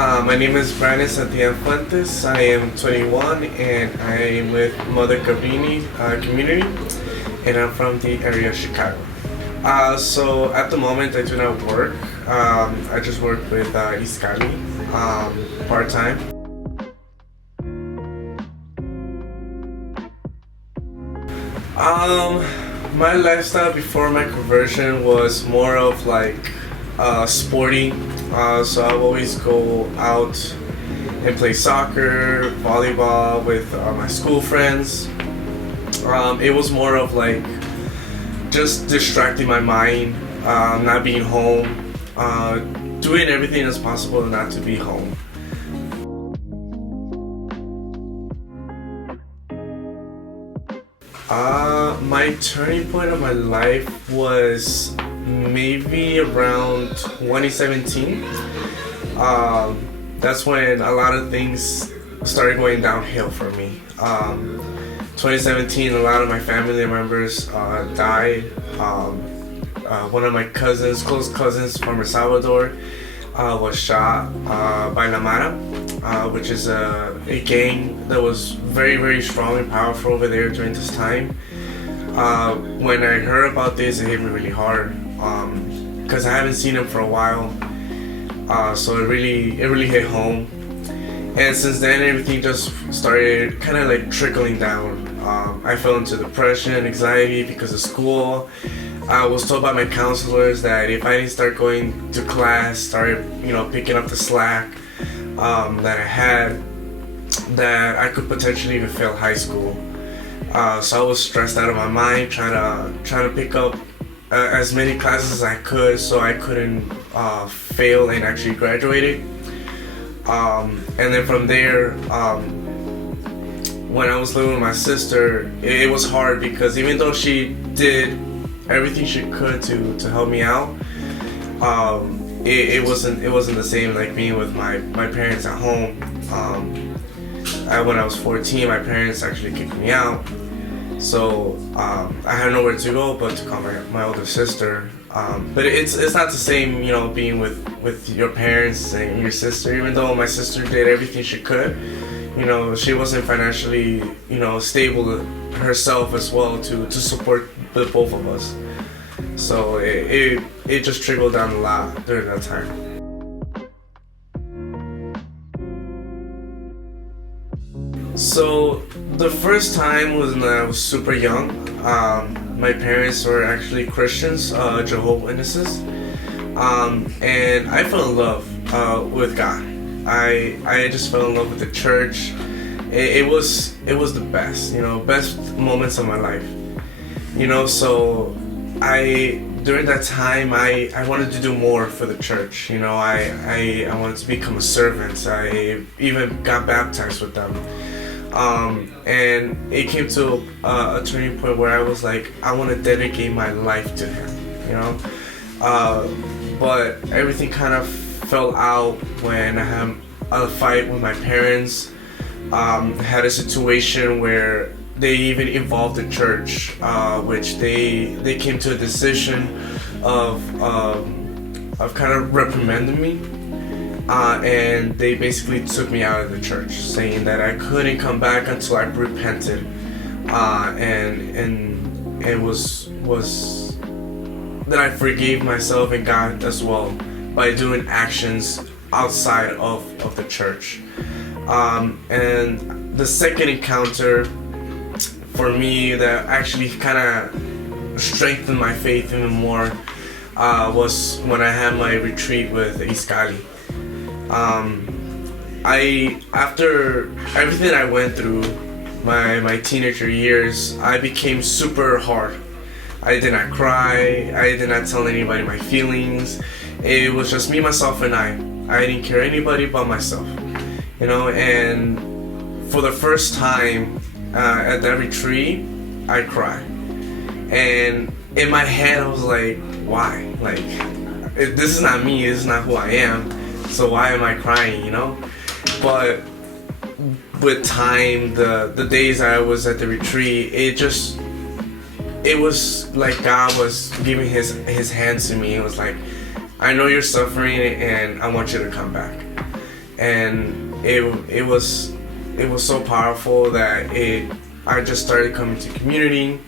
My name is Brandon Fuentes. I am 21 and I am with Mother Cabrini community, and I'm from the area of Chicago. So at the moment I do not work. I just work with Iskali part time. My lifestyle before my conversion was more of like sporty. So I would always go out and play soccer, volleyball with my school friends. It was more of like just distracting my mind, not being home, doing everything as possible not to be home. My turning point of my life was maybe around 2017. That's when a lot of things started going downhill for me. 2017, a lot of my family members died. One of my cousins, close cousins from El Salvador, was shot by La Mara, which is a gang that was very, very strong and powerful over there during this time. When I heard about this, it hit me really hard because I haven't seen him for a while. So it really hit home. And since then, everything just started kind of like trickling down. I fell into depression, anxiety because of school. I was told by my counselors that if I didn't start going to class, started picking up the slack that I had, that I could potentially even fail high school. So I was stressed out of my mind, trying to pick up as many classes as I could, so I couldn't fail and actually graduate. And then from there, when I was living with my sister, it was hard because even though she did everything she could to help me out, it wasn't the same like being with my parents at home. When I was 14, my parents actually kicked me out, so I had nowhere to go but to call my older sister. But it's not the same, being with your parents and your sister. Even though my sister did everything she could, she wasn't financially, stable herself as well to support the both of us. So it just trickled down a lot during that time. So the first time was when I was super young. My parents were actually Christians, Jehovah's Witnesses, and I fell in love with God. I just fell in love with the church. It was the best, best moments of my life. So during that time I wanted to do more for the church. I wanted to become a servant. I even got baptized with them. And it came to a turning point where I was like, I want to dedicate my life to Him, but everything kind of fell out when I had a fight with my parents. Had a situation where they even involved the church, which they came to a decision of kind of reprimanding me. And they basically took me out of the church, saying that I couldn't come back until I repented, and it was that I forgave myself and God as well by doing actions outside of the church. And the second encounter for me that actually kind of strengthened my faith even more was when I had my retreat with Iskali. After everything I went through, my teenager years, I became super hard. I did not cry. I did not tell anybody my feelings. It was just me, myself, and I didn't care anybody but myself, and for the first time at that retreat, I cried. And in my head, I was like, why? Like, this is not me. This is not who I am. So why am I crying, But with time, the days I was at the retreat, it was like God was giving his hands to me. It was like, I know you're suffering and I want you to come back. and it was so powerful that I just started coming to community,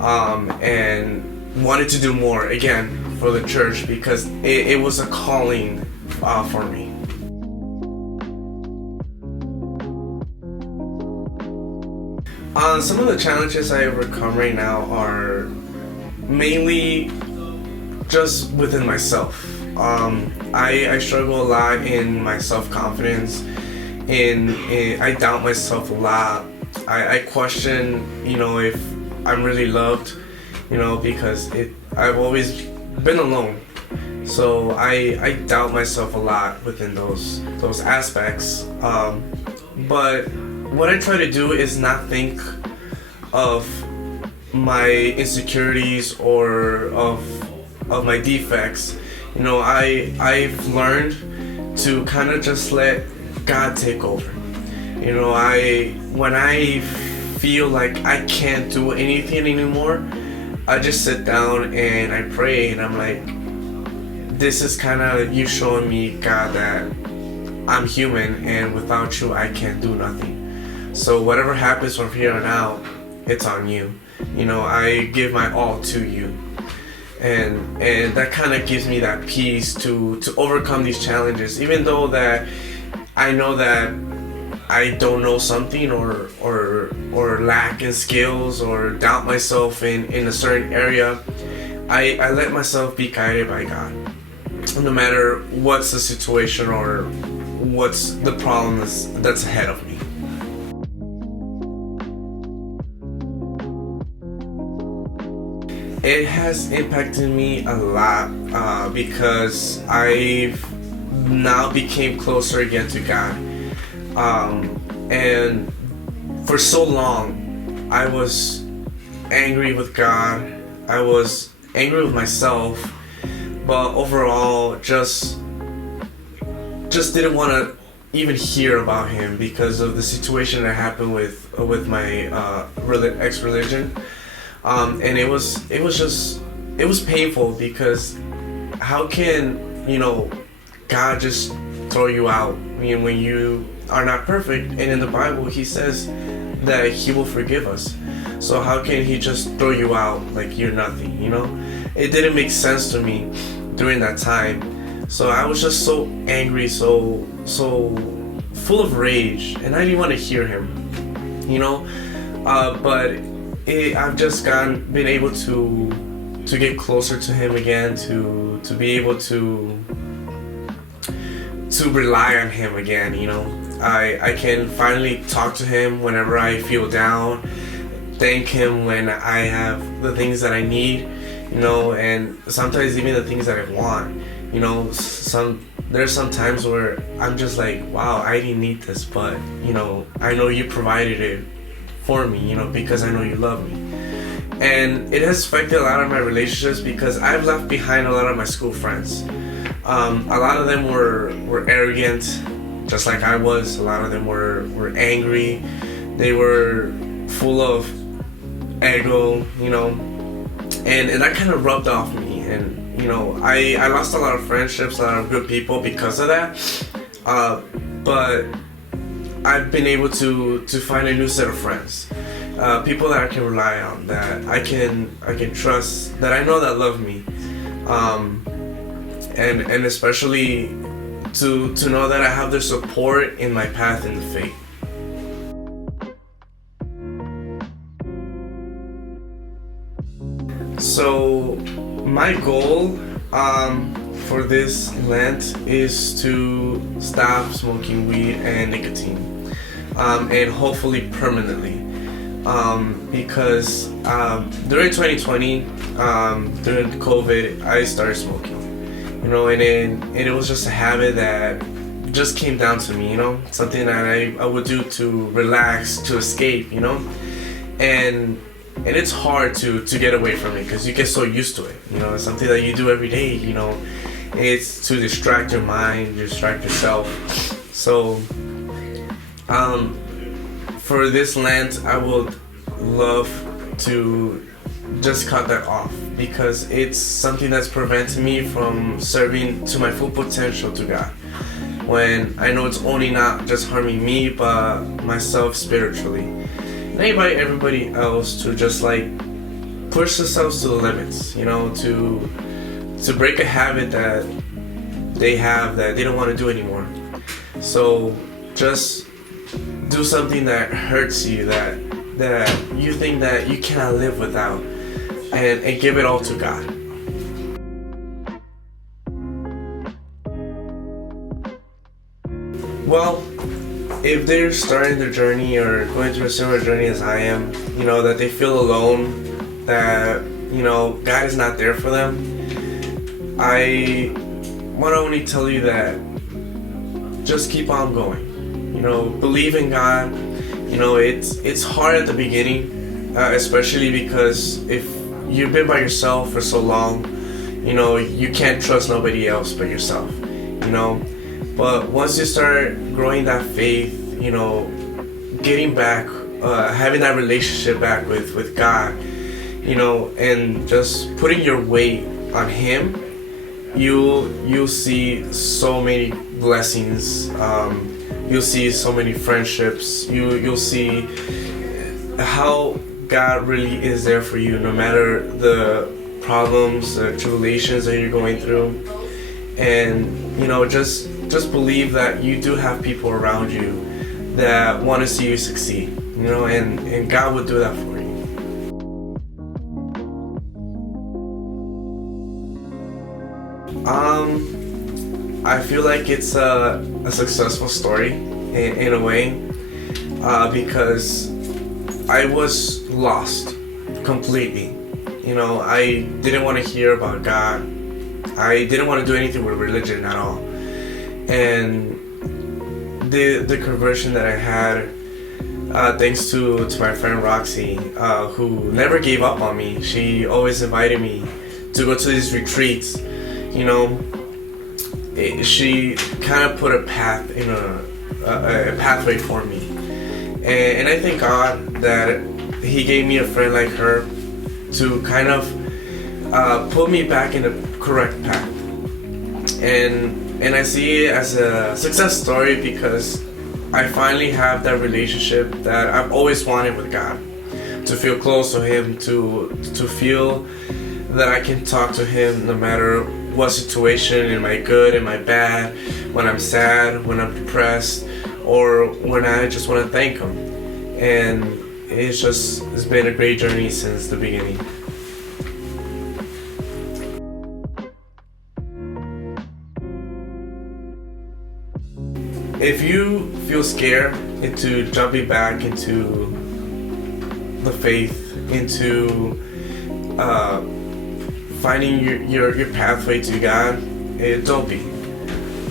and wanted to do more again for the church because it was a calling for me. Some of the challenges I overcome right now are mainly just within myself. I struggle a lot in my self-confidence, I doubt myself a lot. I question, if I'm really loved, because I've always been alone. So I doubt myself a lot within those aspects. But what I try to do is not think of my insecurities or of my defects. I've learned to kind of just let God take over. When I feel like I can't do anything anymore, I just sit down and I pray, and I'm like, this is kind of you showing me, God, that I'm human, and without you I can't do nothing. So whatever happens from here on out, it's on you. I give my all to you, and that kind of gives me that peace to overcome these challenges, even though that I know that I don't know something or lack in skills or doubt myself in a certain area. I let myself be guided by God, no matter what's the situation or what's the problem that's ahead of me. It has impacted me a lot because I've now became closer again to God. And for so long, I was angry with God. I was angry with myself, but overall, just didn't want to even hear about Him because of the situation that happened with my ex-religion. And it was painful because how can God just throw you out when you are not perfect? And in the Bible He says that He will forgive us. So how can He just throw you out like you're nothing? It didn't make sense to me during that time. So I was just so angry, so full of rage, and I didn't want to hear Him. But I've just been able to get closer to Him again, to be able to rely on Him again. I can finally talk to Him whenever I feel down, thank Him when I have the things that I need, and sometimes even the things that I want. There's some times where I'm just like, wow, I didn't need this, but I know You provided it for me, because I know You love me. And it has affected a lot of my relationships because I've left behind a lot of my school friends. A lot of them were arrogant, just like I was. A lot of them were angry. They were full of ego, and that kind of rubbed off me. And I lost a lot of friendships, a lot of good people because of that. But I've been able to find a new set of friends, people that I can rely on, that I can trust, that I know that love me, and especially to know that I have their support in my path in the faith. So my goal for this Lent is to stop smoking weed and nicotine, and hopefully permanently, because during 2020, during COVID, I started smoking, and it was just a habit that just came down to me, something that I would do to relax, to escape, and it's hard to get away from it because you get so used to it. It's something that you do every day. It's to distract your mind, distract yourself. So, for this Lent, I would love to just cut that off because it's something that's preventing me from serving to my full potential to God. when I know it's only not just harming me but myself spiritually, and everybody else, to just like push themselves to the limits, to break a habit that they have that they don't want to do anymore. So just do something that hurts you, that you think that you cannot live without, and give it all to God. Well, if they're starting their journey or going through a similar journey as I am, that they feel alone, that God is not there for them, I want to only tell you that just keep on going. Believe in God. It's hard at the beginning, especially because if you've been by yourself for so long, you can't trust nobody else but yourself. But once you start growing that faith, getting back, having that relationship back with God, and just putting your weight on Him, you'll see so many blessings. You'll see so many friendships. You'll see how God really is there for you, no matter the problems, the tribulations that you're going through. And just believe that you do have people around you that want to see you succeed, and God will do that for you. I feel like it's a successful story in a way, because I was lost completely. I didn't want to hear about God. I didn't want to do anything with religion at all. And the conversion that I had, thanks to my friend Roxy, who never gave up on me. She always invited me to go to these retreats. She kind of put a path in a pathway for me, and I thank God that He gave me a friend like her to kind of put me back in the correct path. And I see it as a success story because I finally have that relationship that I've always wanted with God, to feel close to Him, to feel that I can talk to Him no matter what situation, am I good, am I bad, when I'm sad, when I'm depressed, or when I just want to thank Him. And it's been a great journey since the beginning. If you feel scared into jumping back into the faith, into finding your pathway to God, don't be.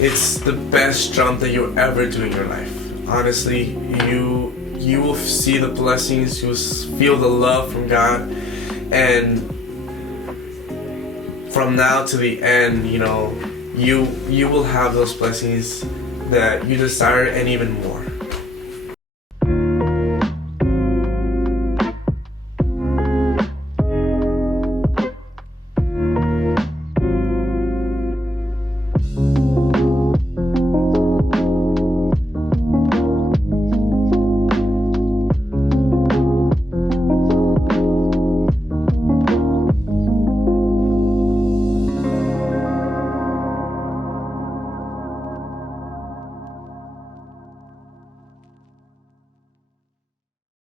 It's the best jump that you'll ever do in your life. Honestly, you will see the blessings, you'll feel the love from God, and from now to the end, you will have those blessings that you desire and even more.